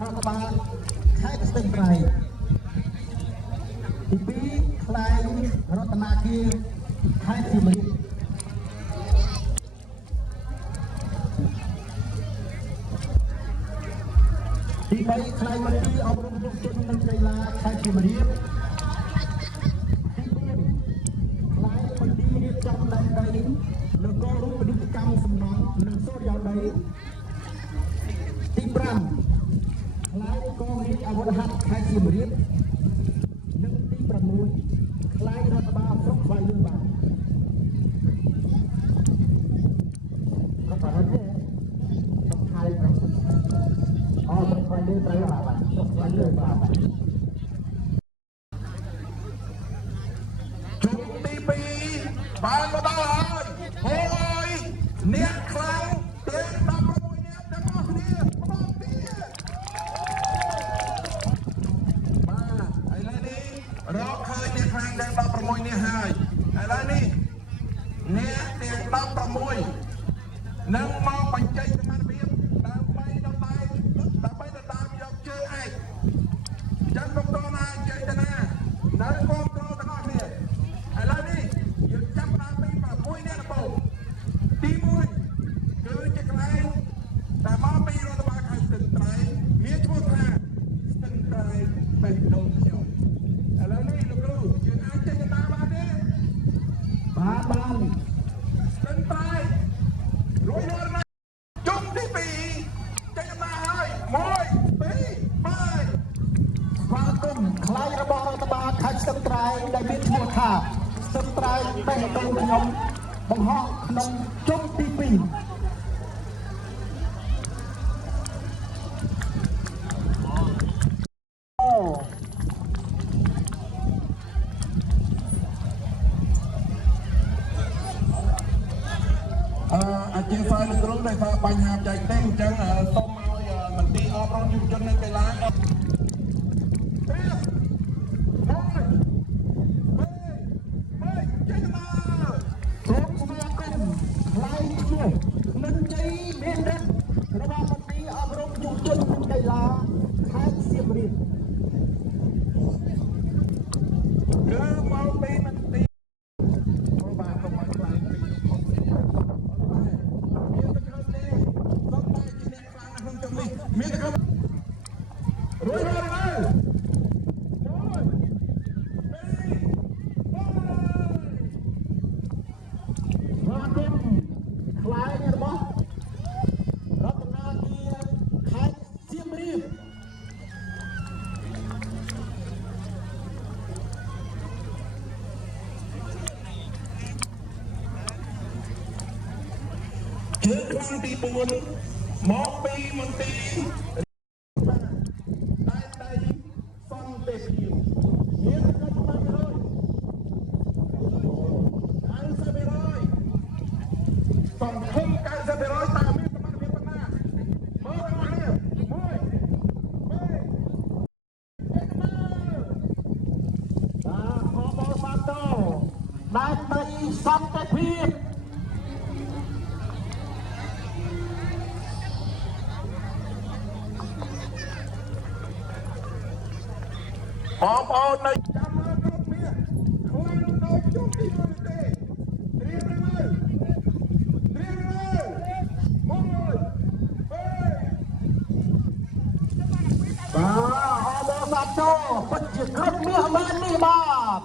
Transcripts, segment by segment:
រដ្ឋបាលខេត្តស្ទឹងត្រែងទី2ខ្លែងរតនាគារខេត្តសៀមរាបទី3ខ្លែងមន្ទីរអប់រំយុវជននិងកីឡាខេត្តសៀមរាបទី4ខ្លែងមន្ទីររៀបចំដែនដីនគររូបនីយកម្មសំណង់និងសូរិយោដីទី5ខ្លែងកងរាជអាវុធហត្ថខេត្តសៀមរាបនិងទី6ខ្លែងរដ្ឋបាលស្រុកស្វាយលឿនបាទគាត់បានទេต้องថៃครับอ๋อស្រុកស្វាយលឿនត្រូវបាទស្រុកស្វាយលឿនបាទជុំទី2បានមកដល់ហើយអូយអ្នកខ្លាំងទាំង16នាក់ទាំងអស់គ្នាម្ដងទៀតបាទឥឡូវនេះរកឃើញអ្នកខ្លាំងទាំង16នាក់ហើយឥឡូវនេះអ្នកទាំង16នឹងមកបញ្ចេញសមត្ថភាពដើម្បីទៅតាមយកជើងឯកចាំកុំតណាចេតនានៅគ្រប់គ្រងទាំងអស់គ្នាឥឡូវនេះយើងចាប់តាមពី6នាក់ដំបូងទី1គឺជាកន្លែងដែលមកពីរដ្ឋបាលខេត្តស្ទឹងត្រែងមានឈ្មោះថាស្ទឹងត្រែងបេះដូងខ្ញុំឥឡូវនេះលោកគ្រូយើងអាចចេញតាមបានទេបានស្ទឹងត្រែងរួចហើយណាជុំទី2ចេញតាមហើយ1 2 3ស្វាគមន៍ខ្លែងរបស់រដ្ឋបាលខេត្តស្ទឹងត្រែងដែលមានឈ្មោះថាស្ទឹងត្រែងបេះដូងខ្ញុំបង្ហោះក្នុងជុំទី2អធិស្ឋានលោកគ្រូដែលថាបញ្ហាបច្ចេកទេសអញ្ចឹងសូមឲ្យមន្ទីរអប់រំយុវជននិងកីឡាមិនជ័យមានរិទ្ធរបស់មន្ទីរអប់រំយុវជននិងកីឡាខេត្តសៀមរាបគឺមកពីមន្ទីរបាទកុំឲ្យខ្លាំងពីមានតែក្រុមនេះបងតែជាអ្នកខ្លាំងក្នុងជំនេះមានតែក្រុមរួចហើយខ្លែងរបស់រតនាគារខេត្តសៀមរាបជើងខ្លាំងទី4មកពីមន្ទីរដែនដីសន្តិភាពមានក្រុមបានហើយសង្ឃឹម90%តើមានសមត្ថភាពប៉ុណ្ណាមើលដល់នេះ1 2 3បាទខបសាទរដែនដីសន្តិភាពបងប្អូននៅចាំមើលគ្រប់គ្នាខ្លាំងដូចជុំទី1ទេត្រៀមហើយបាទអបសាទរពិតជាក្រុមមាសមែននេះបាទ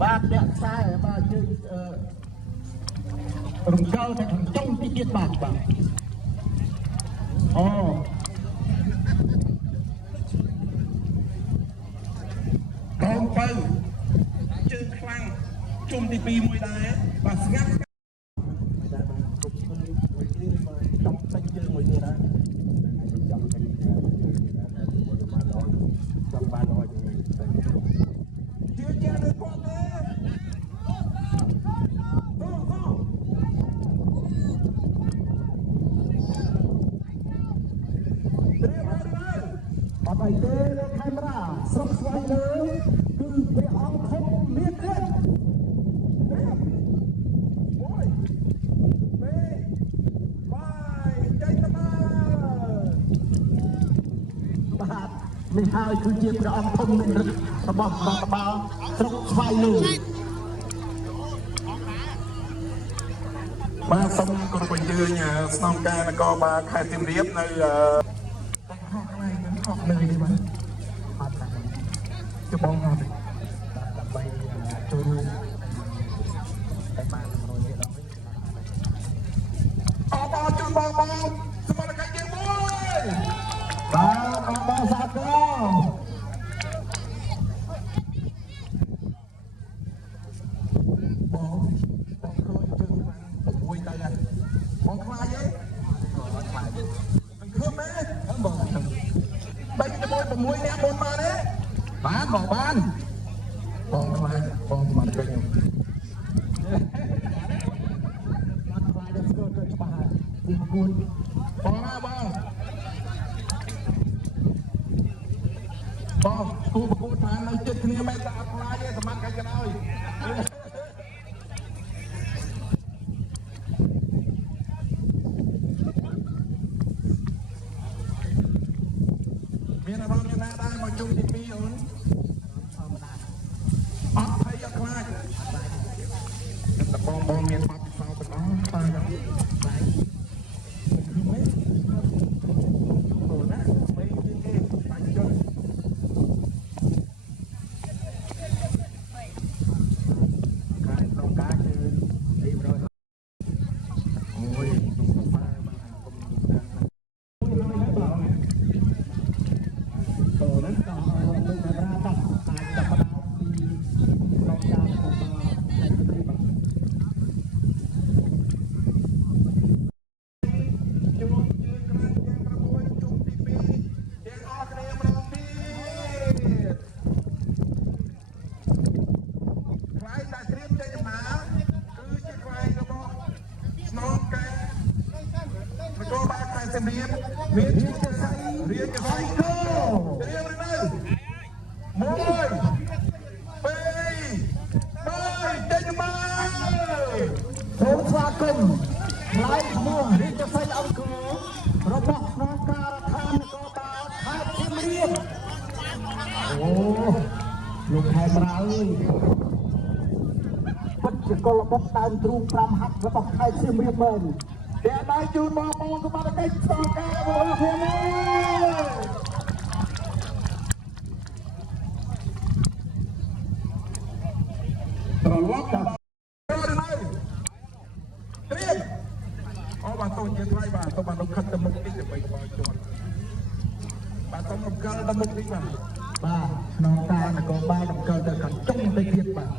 បាទអ្នកខ្សែបាទយើងរំកិលតែខាងចុងទីទៀតបាទអូកងបើជើងខ្លាំងជុំទី2មួយដែរបាទស្ងាត់ចង់តែជើងមួយទៀតណាចង់តែចង់បានហើយជឿជាក់លើគាត់ទេអត់ឲ្យទេលើកាមេរ៉ាស្រុកស្វាយលើគឺព្រះអង្គធំមានទេ នេះហើយគឺជាព្រះអង្គធំនៃរបស់រដ្ឋបាលស្រុកស្វាយលើបាទសូមគោរពអញ្ជើញស្នងការនគរបាលខេត្តសៀមរាបនៅខកឡើងនឹងខកនៅនេះបាទអត់ដែរជបងហត់ដើម្បីចូលរួមតែបាន100ទៀតដល់វិញអបអរជូនបងសមត្ថកិច្ចទី1បាទអបអរសាទរបងឃើញជើងបាន6ទៅហើយបងខ្លាចទេអត់ខ្លាចទេមិនឃើញទេបង3ជាមួយ6នាក់បងបានទេបានបងបានបងខ្លាចបងសមត្ថកិច្ចខ្ញុំអត់ខ្លាចដល់ស្គាល់ទៅច្បាស់ហើយទី1បងណាបងគូប្រកួតថានៅចិត្តគ្នាមិនតែអត់ខ្លាចទេសមត្ថកិច្ចក៏ដោយមានអារម្មណ៍យ៉ាងណាដែរមកជុំទី2អូនធម្មតាអត់ភ័យអត់ខ្លាចតែបងមានបាត់សោតទាំងអស់បាទខ្លាចគឺមិនអូនណាមិនយឺតទេបាច់យល់ការប្រកាសគឺ200អូយបាទតើនឹងក៏លោកតារាតោះអាចចាប់ផ្ដើមពីក្រុមការរបស់តែទី3បាទជួបជើងក្រាញ់ទាំង6ជួបទី2ទាំងអស់គ្នាម្ដងទៀតខ្លាយតែត្រៀមចេញដំណើរគឺជាខ្លាយរបស់ស្នងការនគរបាលខេត្តសៀមរាបមានឈ្មោះថារៀនកសៃគោត្រៀមឬនៅ1 2 3ចេញមកសូមស្វាគមន៍ថ្លៃឈ្មោះរាជសីអង្គររបស់ស្នងការដ្ឋាននគរបាលខេត្តសៀមរាបអូលោកខេមរាអើយពិតជាកុលបុកដើមទ្រូង5ហាត់របស់ខេត្តសៀមរាបមែនតែដល់ជូនបងប្អូនសមត្ថកិច្ចស្នងការរបស់ខ្ញុំនេះត្រឡប់ទៅនៅត្រៀមអូបាទតូនជាថ្លៃបាទសូមបានខិតទៅមុខនេះដើម្បីបោះជាន់បាទសូមរំកិលទៅមុខនេះបាទបាទស្នងការនគរបាលរំកិលទៅខាងចុងទៅទៀតបាទ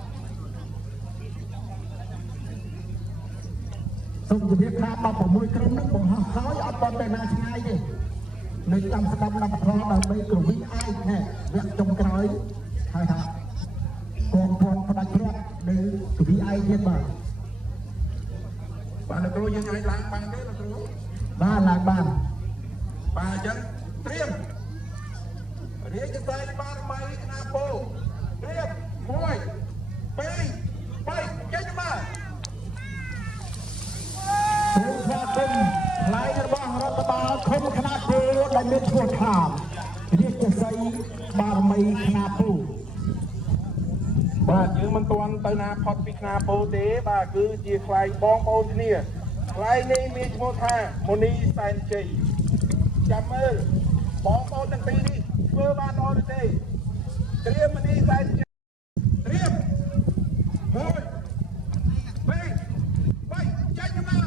សូមជម្រាបថា16ក្រុមនឹងបង្ហោះហើយអត់ទាន់តែណាឆ្ងាយទេនៅចាំស្ដាប់ដល់ប្រដើម្បីគ្រវីអាយណែវគ្គចុងក្រោយហើយថាកងពលផ្ដាច់ព្រាត់នៅគ្រវីអាយទៀតបាទបាទលោកគ្រូយើងអាចឡើងបានទេលោកគ្រូបាទឡើងបានបាទអញ្ចឹងត្រៀមរៀបចែកបាន3ខ្នាពោត្រៀម1 2 3ចេញមកសូមស្វាគមន៍ថ្លៃរបស់រដ្ឋបាលឃុំខ្នាតពោដែលមានឈ្មោះថារាជសីបារមីខ្នាតពោបាទយើងមិនទាន់ទៅណាផុតពីខ្នាពោទេបាទគឺជាខ្លែងបងប្អូនគ្នាខ្លែងនេះមានឈ្មោះថាមូនីសែនជ័យចាំមើលបងប្អូនទាំងពីរនេះធ្វើបានអត់ទេត្រៀមមូនីសែនជ័យត្រៀម1 2 3ចេញមក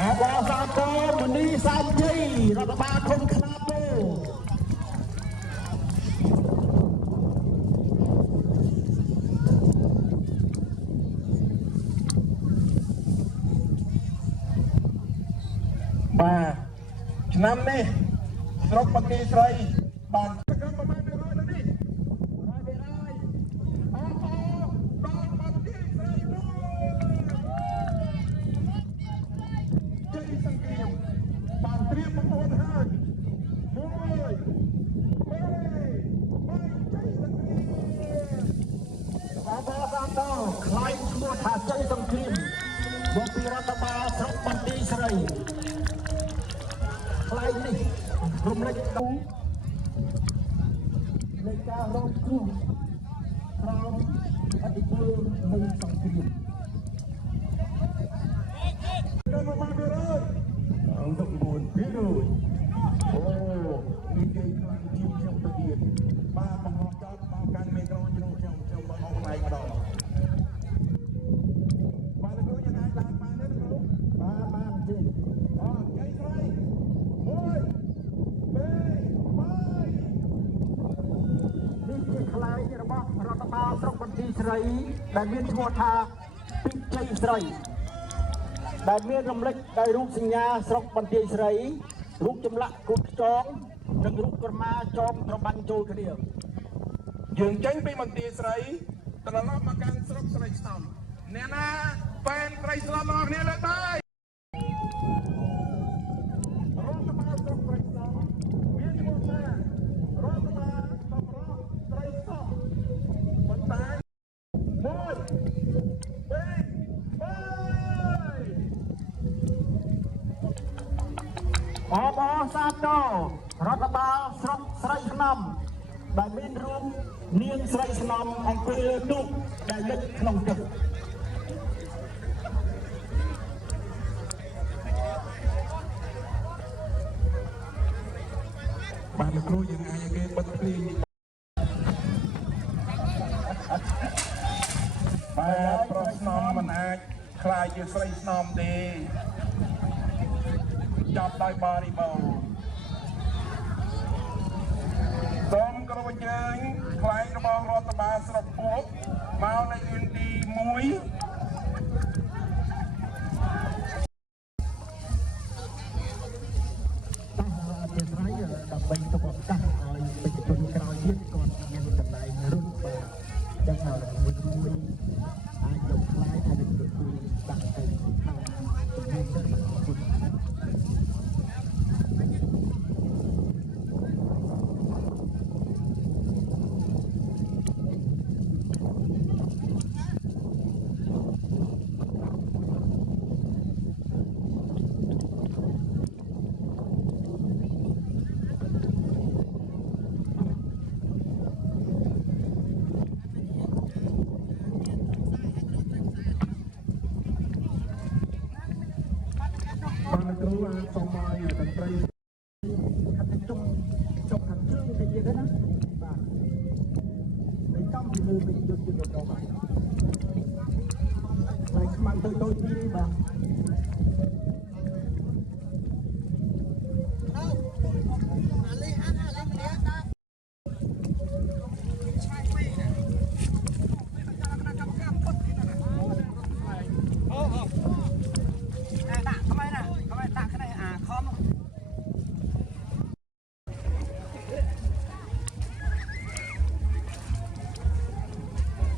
អបអរសាទរមនីសានជ័យរដ្ឋបាលឃុំខ្នាតពោបាទឆ្នាំនេះស្រុកបន្ទាយស្រីបានកម្មប្រមាណ100ទៅនេះ100%អបអរដល់បន្ទាយស្រីមួយជ័យសង្គ្រាមបានត្រៀមបង្អួតហើយ1 2 3ជ័យសង្គ្រាមអបអរសាទរខ្លាយឈ្មោះថាជ័យសង្គ្រាមមកពីរដ្ឋបាលស្រុកបន្ទាយស្រីខ្លាយនេះ រំលេចទៅនៃការរងគ្រោះក្រោមអធិពលនៃសង្គ្រាមដល់មកពីរយអង្គ9ពីរយអូនិយាយខ្លាំងជាងខ្ញុំទៅទៀតបាទបង្ហោះចោលមកកាន់មេក្រូជ្រុងខ្ញុំបងអស់ផ្នែកម្ដងបាទលោកយ៉ាងណាឡើងបានទេលោកបានជិះអូជ័យស្រី1 2 3នេះជាខ្លែងរបស់រដ្ឋបាលស្រុកបន្ទាយស្រីដែលមានឈ្មោះថាពីជ័យស្រីដែលមានរំលេចដោយរូបសញ្ញាស្រុកបន្ទាយស្រីរូបចម្លាក់គូខ្យងនិងរូបក្រមាចងត្របាញ់ចូលគ្នាយើងចេញពីមន្ទីរស្រីត្រឡប់មកកាន់ស្រុកស្រីស្នំអ្នកណាហ្វេនស្រីស្នំរបស់គ្នាលើកដៃរដ្ឋបាលស្រុកស្រីស្នំមានឈ្មោះថារដ្ឋបាលសម្រាប់ស្រីស្នំប៉ុន្តែ1 2 3អបអសាទររដ្ឋបាលស្រុកស្រីស្នំដែលមានរូបនាងស្រីស្នំអង្គុយលើទូកដែលលិចក្នុងទឹកបាទលោកគ្រូយើងអាចឲ្យគេបិទភ្លេងបាទប្រុសស្នំមិនអាចខ្លាចជាស្រីស្នំទេចាប់ដោយបរិបូរណ៍សូមគ្រូយើងខ្លែងរបស់រដ្ឋបាលស្រុកពួកមកនៅយន្តទី1ដើម្បីទុកឱកាសឲ្យប្រជាជនក្រោយទៀតគាត់មានកន្លែងរត់បាទចឹងហើយមួយអាចយកខ្លាយអាចយកទូដាក់ទៅខាងជំនាញរបស់គុណបានគ្រូអាចសូមឲ្យតន្ត្រីខាត់ចុកខាត់ជើងទៅទៀតណាបាទនៅចំពីលើវិញយកទៅដល់បាទហើយខ្មាំងទៅទីនេះបាទ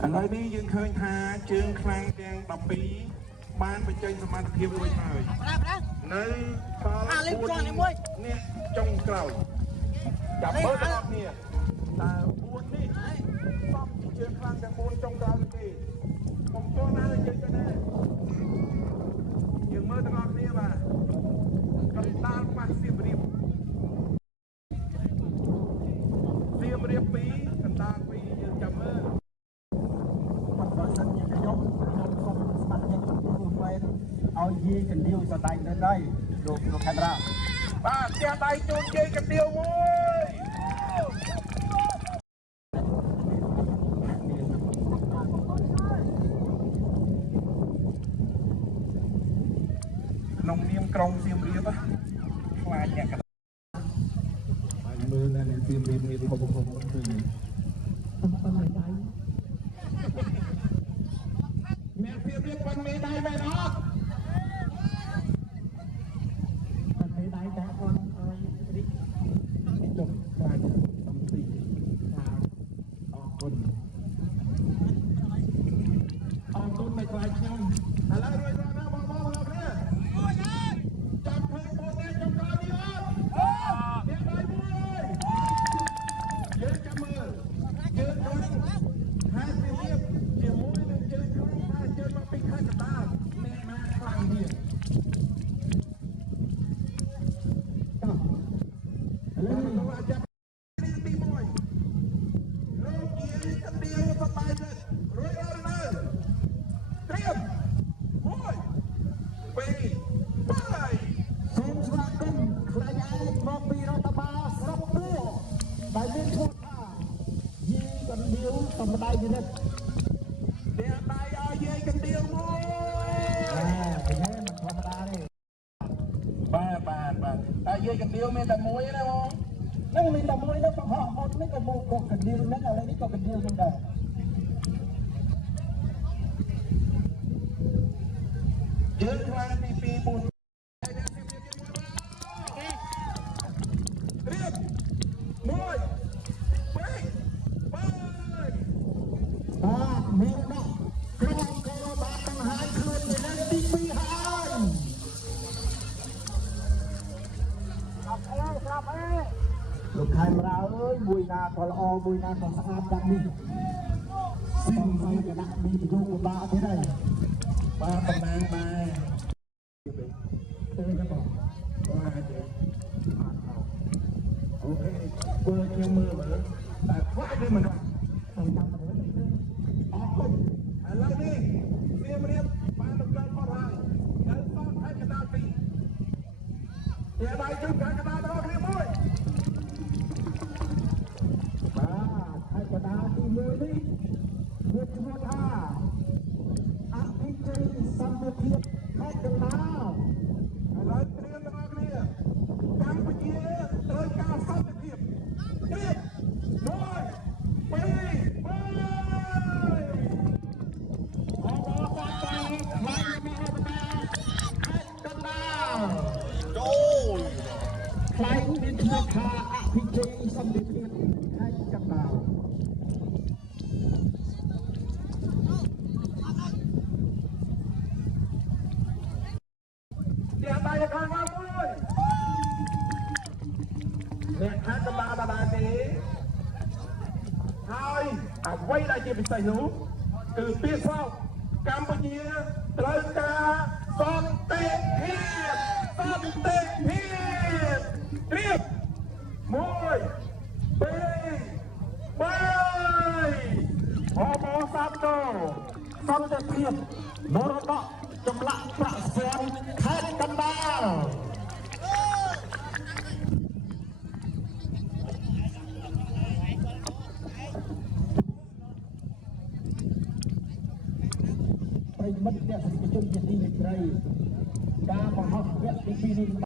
ឥឡូវនេះយើងឃើញថាជើងខ្លាំងទាំង12បានបញ្ចេញសមត្ថភាពរួចហើយនៅផល4នេះចុងក្រោយចាប់មើលទាំងអស់គ្នាតើ4នេះសំជាជើងខ្លាំងទាំង4ចុងក្រោយទេខ្ញុំទោះណាយើងទៅដែរយើងមើលទាំងអស់គ្នាបាទកណ្ដាលប៉ះសៀមរាប2កណ្ដាល2យើងចាំមើលបើសិនជាខ្ញុំសូមស្មាត់ចិត្តគ្រូវ៉ែនឲ្យយាយកណ្ដៀវសដៃនៅđâyលោកកាមេរ៉ាបាទផ្ទះដៃជូនយាយកណ្ដៀវមួយក្នុងនាមក្រុងសៀមរាបខ្លាចអ្នកហើយមើលនៅសៀមរាបមានគ្រប់គ្រងអត់ឃើញអ្នកសៀមរាបបានមេដៃមែនអត់តែមេដៃតែគាត់ឲ្យរីកចុះខ្លាចសំទីថាអរគុណមិនខ្លាចខ្ញុំឥឡូវរួចរាល់ណាបងលោកគ្នាអូយហើយចាប់ឃើញបងនេះចុងក្រោយនេះអត់អ្នកដៃមួយអើយយើងចាំមើលយើងដូចហាសៀមរាបជាមួយនឹងជើងក្រុងថាជើងមកពីខេត្តកណ្ដាលអ្នកណាខ្លាំងទៀតឥឡ រៀបមួយពីរបាយ សូមស្វាគមន៍ខ្លាញ់ឯកមកពីរដ្ឋបាលស្រុកពួរដែលមានឈ្មោះថាយីកណ្ដៀវសម្ដែងនិត អ្នកដៃឲ្យយាយកណ្ដៀវមួយ ឃើញទេមិនធម្មតាទេ បាទតែយាយកណ្ដៀវមានតែមួយណាបង នឹងមានតែមួយនោះបង្ហោះមុននេះក៏មកកណ្ដៀវហ្នឹងឥឡូវនេះក៏កណ្ដៀវហ្នឹងដែរ យើងខ្លាចពី2 4រៀបមួយពីរបាយ បាទមានដល់ក្រុមក៏បានបង្ហាញខ្លួនជាលេខទី2ហើយអត់អីស្រាប់អីលោកខេមរាអើយមួយណាក៏ល្អមួយណាក៏ស្អាតដាក់នេះស៊ីមហើយក៏ដាក់នេះទៅយកបាក់ទៀតហើយ បាទតំណាងដែរ ទៅទៅបង បាទអូខេបើខ្ញុំមើលតែខ្វាយទេមិនដឹង ទៅតាមទៅ អរគុណឥឡូវនេះសៀមរាបបានលោកកើតផុតហើយនៅសល់ខេត្តកណ្ដាល2អ្នកដៃជួយខេត្តកណ្ដាលដល់គ្នាមួយ បាទហើយកដាទី1នេះមានឈ្មោះថាអភិជ័យសន្តិភាពខេត្តកណ្ដាល ឥឡូវត្រៀមទាំងអស់គ្នាកម្ពុជាត្រូវការសន្តិភាពត្រៀមមួយពីរបាយ អបអរសាទរខ្លាញ់មហោបតាខេត្តកណ្ដាលចូលខ្លាញ់មានឈ្មោះថាអភិជ័យសន្តិភាពខេត្តកណ្ដាល អ្នកដៃខាងមកមួយអ្នកខេត្តកណ្ដាលដដែលទេហើយអ្វីដែលជាពិសេសនោះគឺពាក្យស្លោកកម្ពុជាត្រូវការសន្តិភាពសន្តិភាពត្រៀមមួយពីរបាយអបអរសាទរ សន្តិភាពមរតកចម្លាក់ប្រាក់ស្វ័នខេត្តកណ្ដាលប្រិយមិត្តអ្នកសិទ្ធិជនជាទីមេត្រីការបង្ហោះវគ្គទី2នេះ